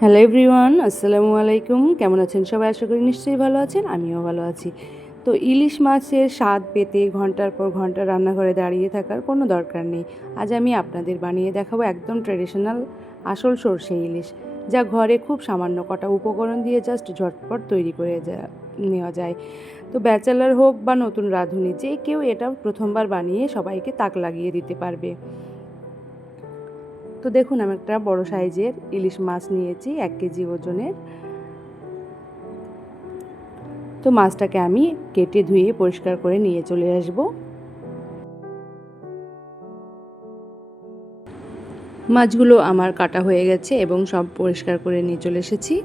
Hello everyone, আসসালামু আলাইকুম। কেমন আছেন সবাই? আশা করি নিশ্চয়ই ভালো আছেন, আমিও ভালো আছি। তো ইলিশ মাছের স্বাদ পেতে ঘন্টার পর ঘন্টা রান্নাঘরে দাঁড়িয়ে থাকার কোনো দরকার নেই। আজ আমি আপনাদের বানিয়ে দেখাবো একদম ট্র্যাডিশনাল আসল সরষে ইলিশ, যা ঘরে খুব সামান্য কটা উপকরণ দিয়ে জাস্ট ঝটপট তৈরি করে নেওয়া যায়। তো ব্যাচেলার হোক বা নতুন রাঁধুনি, যে কেউ এটা প্রথমবার বানিয়ে সবাইকে তাক লাগিয়ে দিতে পারবে। তো দেখুন, আমি একটা বড় সাইজের ইলিশ মাছ নিয়েছি 1 কেজি ওজনের। তো মাছটাকে আমি কেটে ধুয়ে পরিষ্কার করে নিয়ে চলে আসব। মাছগুলো আমার কাটা হয়ে গেছে এবং সব পরিষ্কার করে নিয়ে চলে এসেছি।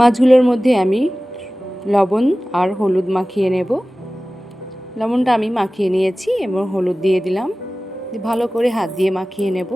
মাছগুলোর মধ্যে আমি লবণ আর হলুদ মাখিয়ে নেব। লবণটা আমি মাখিয়ে নিয়েছি এবং হলুদ দিয়ে দিলাম। ভালো করে হাত দিয়ে মাখিয়ে নেব।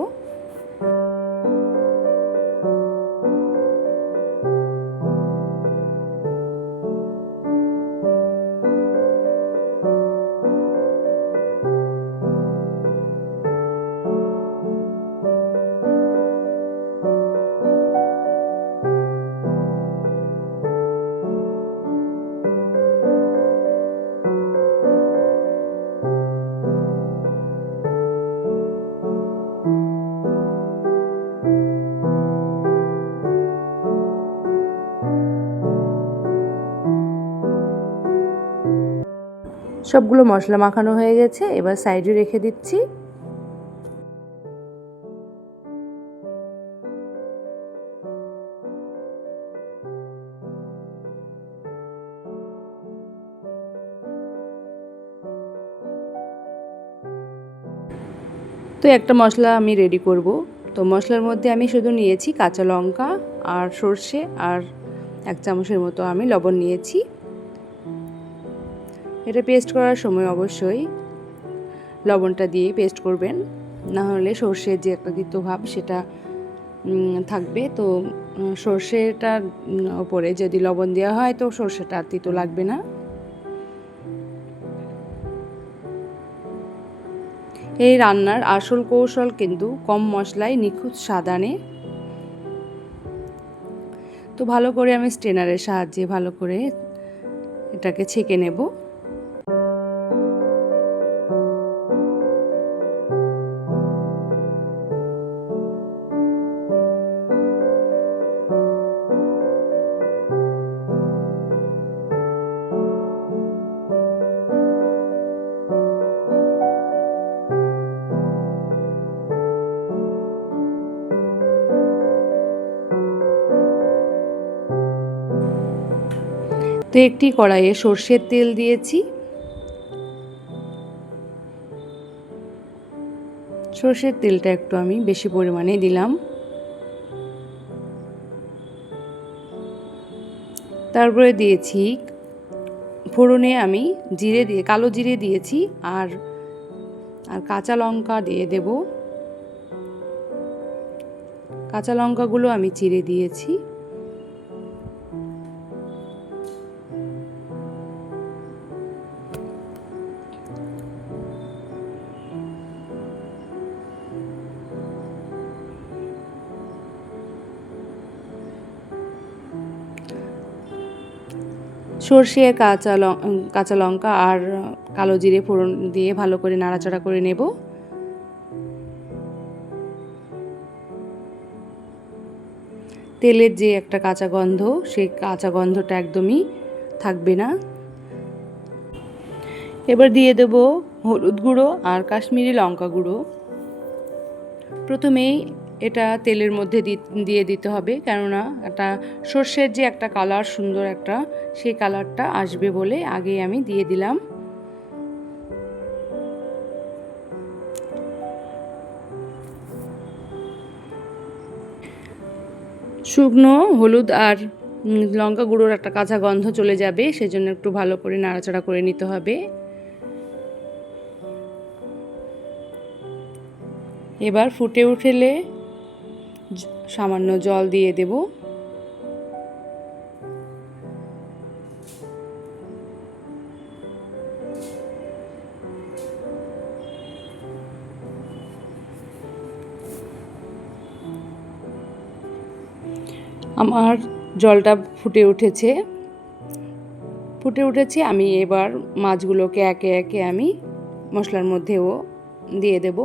সবগুলো মশলা মাখানো হয়ে গেছে, এবার সাইডে রেখে দিচ্ছি। তো একটা মশলা আমি রেডি করব। তো মশলার মধ্যে আমি শুধু নিয়েছি কাঁচা লঙ্কা আর সর্ষে, আর 1 চামচের মতো আমি লবণ নিয়েছি। এটা পেস্ট করার সময় অবশ্যই লবণটা দিয়ে পেস্ট করবেন, না হলে সর্ষের যে একটা তিতো ভাব সেটা থাকবে। তো সর্ষেটার ওপরে যদি লবণ দেওয়া হয় তো সর্ষেটা আর তিতো লাগবে না। এই রান্নার আসল কৌশল কিন্তু কম মশলায় নিখুঁত স্বাদ আনে। তো ভালো করে আমি স্ট্রেনারের সাহায্যে ভালো করে এটাকে ছেঁকে নেব। তো একটি কড়াইয়ে সর্ষের তেল দিয়েছি। সর্ষের তেলটা একটু আমি বেশি পরিমাণে দিলাম। তারপরে দিয়েছি ফোড়নে আমি কালো জিরে দিয়েছি, আর কাঁচা লঙ্কা দিয়ে দেব। কাঁচা লঙ্কাগুলো আমি চিড়ে দিয়েছি। সর্ষে, কাঁচা লঙ্কা আর কালো জিরে ফোড়ন দিয়ে ভালো করে নাড়াচাড়া করে নেব। তেলের যে একটা কাঁচা গন্ধ, সেই কাঁচা গন্ধটা একদমই থাকবে না। এবার দিয়ে দেব হলুদ গুঁড়ো আর কাশ্মীরি লঙ্কা গুঁড়ো। প্রথমেই এটা তেলের মধ্যে দিয়ে দিতে হবে, কেননা একটা সর্ষের যে একটা কালার, সুন্দর একটা, সেই কালারটা আসবে বলে আগেই আমি দিয়ে দিলাম। শুকনো হলুদ আর লঙ্কা গুঁড়োর একটা কাঁচা গন্ধ চলে যাবে, সেজন্য একটু ভালো করে নাড়াচাড়া করে নিতে হবে। এবার ফুটে উঠলে সামান্য জল দিয়ে দেব। আমার জলটা ফুটে উঠেছে। আমি এবার মাছগুলোকে একে একে আমি মশলার মধ্যেও দিয়ে দেব।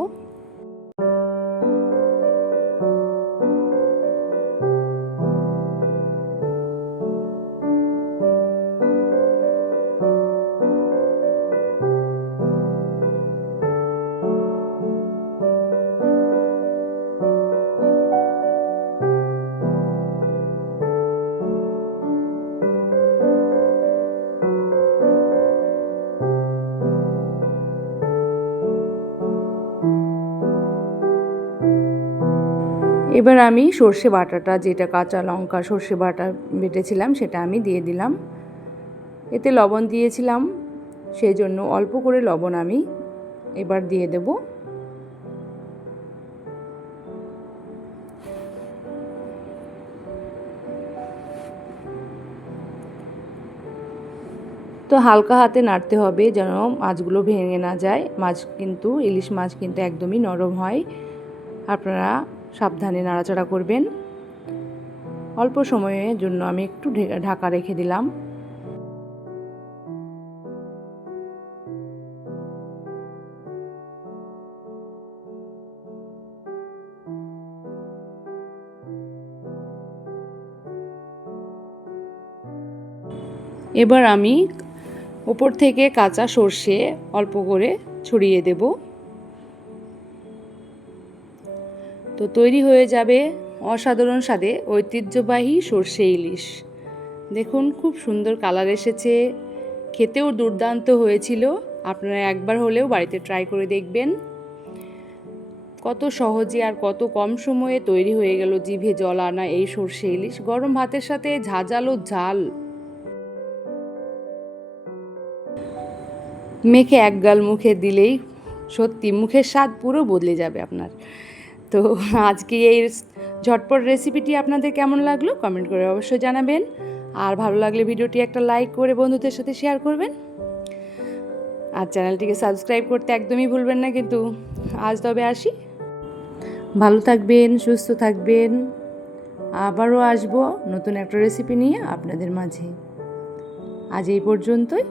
এবার আমি সর্ষে বাটাটা, যেটা কাঁচা লঙ্কা সর্ষে বাটা বেটেছিলাম, সেটা আমি দিয়ে দিলাম। এতে লবণ দিয়েছিলাম, সেই জন্য অল্প করে লবণ আমি এবার দিয়ে দেব। তো হালকা হাতে নাড়তে হবে যেন মাছগুলো ভেঙে না যায়। ইলিশ মাছ কিন্তু একদমই নরম হয়, আপনারা সাবধানে নাড়াচাড়া করবেন। অল্প সময়ের জন্য আমি একটু ঢাকা রেখে দিলাম। এবার আমি উপর থেকে কাঁচা সর্ষে অল্প করে ছড়িয়ে দেব। তো তৈরি হয়ে যাবে অসাধারণ স্বাদে ঐতিহ্যবাহী সর্ষে ইলিশ। দেখুন খুব সুন্দর কালার এসেছে, খেতেও দুর্দান্ত হয়েছিল। আপনারা একবার হলেও বাড়িতে ট্রাই করে দেখবেন। কত সহজে আর কত কম সময়ে তৈরি হয়ে গেল জিভে জল আনা এই সর্ষে ইলিশ। গরম ভাতের সাথে ঝাঁঝালো ঝাল মেখে একগাল মুখে দিলেই সত্যি মুখের স্বাদ পুরো বদলে যাবে আপনার। তো আজকে এই ঝটপট রেসিপিটি আপনাদের কেমন লাগলো কমেন্ট করে অবশ্যই জানাবেন। আর ভালো লাগলে ভিডিওটি একটা লাইক করে বন্ধুদের সাথে শেয়ার করবেন। আর চ্যানেলটিকে সাবস্ক্রাইব করতে একদমই ভুলবেন না কিন্তু। আজ তবে আসি, ভালো থাকবেন, সুস্থ থাকবেন। আবারও আসবো নতুন একটা রেসিপি নিয়ে আপনাদের মাঝে। আজ এই পর্যন্তই।